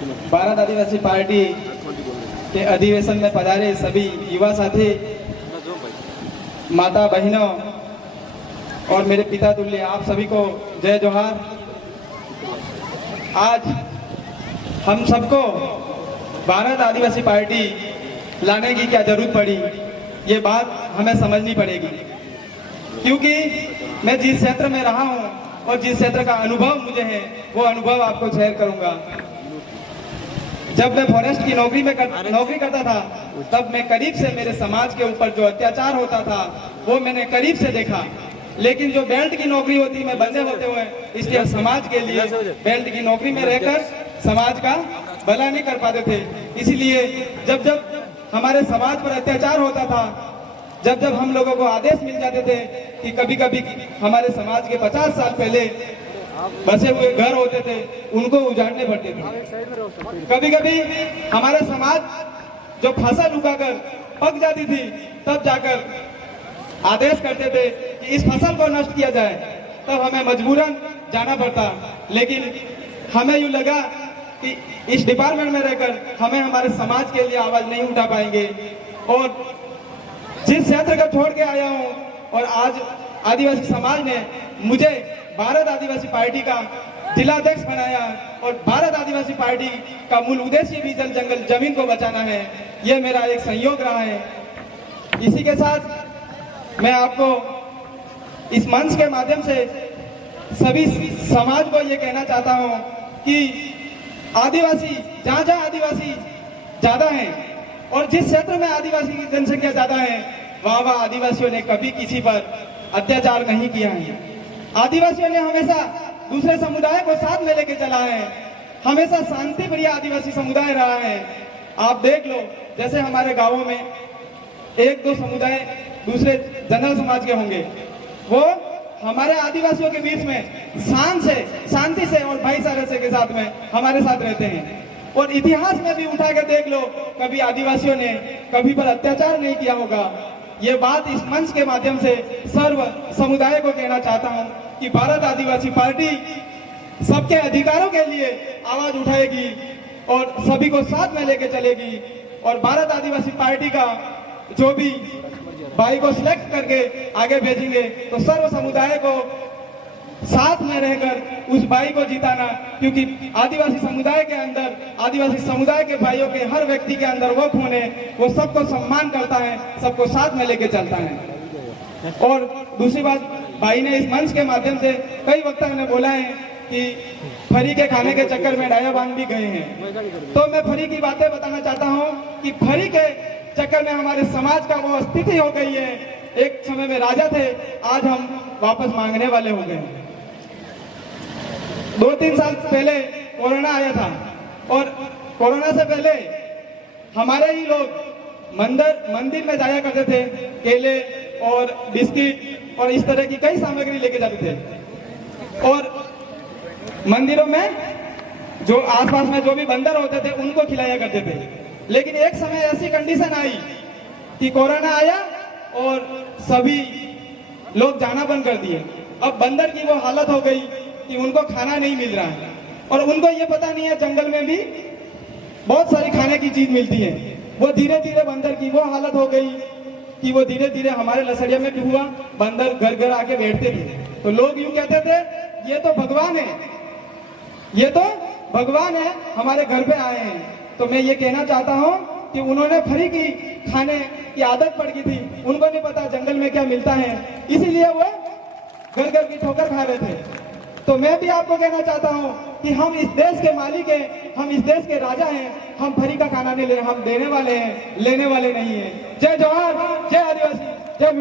भारत आदिवासी party के अधिवेशन में पधारे सभी युवा साथी, माता बहनों और मेरे पिता तुल्य आप सभी को जय जोहार। आज हम सबको भारत आदिवासी पार्टी लाने की क्या जरूरत पड़ी, ये बात हमें समझनी पड़ेगी, क्योंकि मैं जिस क्षेत्र में रहा हूँ और जिस क्षेत्र का अनुभव मुझे है वो अनुभव आपको शेयर करूंगा। जब मैं फॉरेस्ट की नौकरी करता था, तब मैं करीब से मेरे समाज के ऊपर जो अत्याचार होता था वो मैंने करीब से देखा। लेकिन जो बेल्ट की नौकरी होती मैं बंदे होते हुए, इसलिए समाज के लिए बेल्ट की नौकरी में रहकर समाज का भला नहीं कर पाते थे। इसीलिए जब जब हमारे समाज पर अत्याचार होता था, जब जब हम लोगों को आदेश मिल जाते थे कि कभी कभी हमारे समाज के 50 साल पहले बसे हुए घर होते थे उनको उजाड़ने पड़ते थे। कभी कभी हमारे समाज जो फसल उगाकर पक जाती थी तब जाकर आदेश करते थे कि इस फसल को नष्ट किया जाए, तब हमें मजबूरन जाना पड़ता। लेकिन हमें यूँ लगा कि इस डिपार्टमेंट में रहकर हमें हमारे समाज के लिए आवाज नहीं उठा पाएंगे, और जिस क्षेत्र को छोड़ के आया हूँ और आज आदिवासी समाज ने मुझे भारत आदिवासी पार्टी का जिलाध्यक्ष बनाया, और भारत आदिवासी पार्टी का मूल उद्देश्य भी जल जंगल जमीन को बचाना है। यह मेरा एक संयोग रहा है। इसी के साथ मैं आपको इस मंच के माध्यम से सभी समाज को ये कहना चाहता हूँ कि आदिवासी जहाँ जहाँ आदिवासी ज्यादा हैं और जिस क्षेत्र में आदिवासी की जनसंख्या ज्यादा है वहाँ आदिवासियों ने कभी किसी पर अत्याचार नहीं किया है। आदिवासियों ने हमेशा दूसरे समुदाय को साथ में लेके चला है, हमेशा शांति प्रिय आदिवासी समुदाय रहा है। आप देख लो, जैसे हमारे गांवों में एक दो समुदाय दूसरे जनरल समाज के होंगे, वो हमारे आदिवासियों के बीच में शांति से और भाईचारे से के साथ में हमारे साथ रहते हैं। और इतिहास में भी उठा के देख लो, कभी आदिवासियों ने कभी पर अत्याचार नहीं किया होगा। ये बात इस मंच के माध्यम से सर्व समुदाय को कहना चाहता हूँ कि भारत आदिवासी पार्टी सबके अधिकारों के लिए आवाज उठाएगी और सभी को साथ में लेके चलेगी। और भारत आदिवासी पार्टी का जो भी भाई को सिलेक्ट करके आगे भेजेंगे तो सर्व समुदाय को साथ में रहकर उस भाई को जिताना, क्योंकि आदिवासी समुदाय के अंदर आदिवासी समुदाय के भाइयों के हर व्यक्ति के अंदर वो खून है, वो सबको सम्मान करता है, सबको साथ में लेके चलता है। और दूसरी बात, भाई ने इस मंच के माध्यम से कई वक्ता ने बोला है कि फरी के खाने के चक्कर में डाया बांध भी गए हैं, तो मैं फरी की बातें बताना चाहता हूँ कि फरी के चक्कर में हमारे समाज का वो स्थिति हो गई है। एक समय में राजा थे, आज हम वापस मांगने वाले हो गए। 2-3 साल पहले कोरोना आया था, और कोरोना से पहले हमारे ही लोग मंदिर में जाया करते थे, केले और बिस्किट और इस तरह की कई सामग्री लेके जाते थे। और मंदिरों में जो आसपास में जो भी बंदर होते थे उनको खिलाया करते थे। लेकिन एक समय ऐसी कंडीशन आई कि कोरोना आया और सभी लोग जाना बंद कर दिए। अब बंदर की वो हालत हो गई कि उनको खाना नहीं मिल रहा है, और उनको ये पता नहीं है जंगल में भी बहुत सारी खाने की चीज मिलती है। वो धीरे धीरे बंदर की वो हालत हो गई कि वो धीरे धीरे हमारे लसड़िया में भी हुआ, बंदर घर घर आके बैठते थे। तो लोग यूं कहते थे ये तो भगवान है, ये तो भगवान है, हमारे घर पे आए हैं। तो मैं ये कहना चाहता हूँ कि उन्होंने फरी की खाने की आदत पड़ गई थी, उनको नहीं पता जंगल में क्या मिलता है, इसीलिए वो घर घर की ठोकर खा रहे थे। तो मैं भी आपको कहना चाहता हूँ कि हम इस देश के मालिक हैं, हम इस देश के राजा हैं, हम फरी का खाना नहीं ले, हम देने वाले हैं, लेने वाले नहीं हैं। जय जवान, जय आदिवासी, जय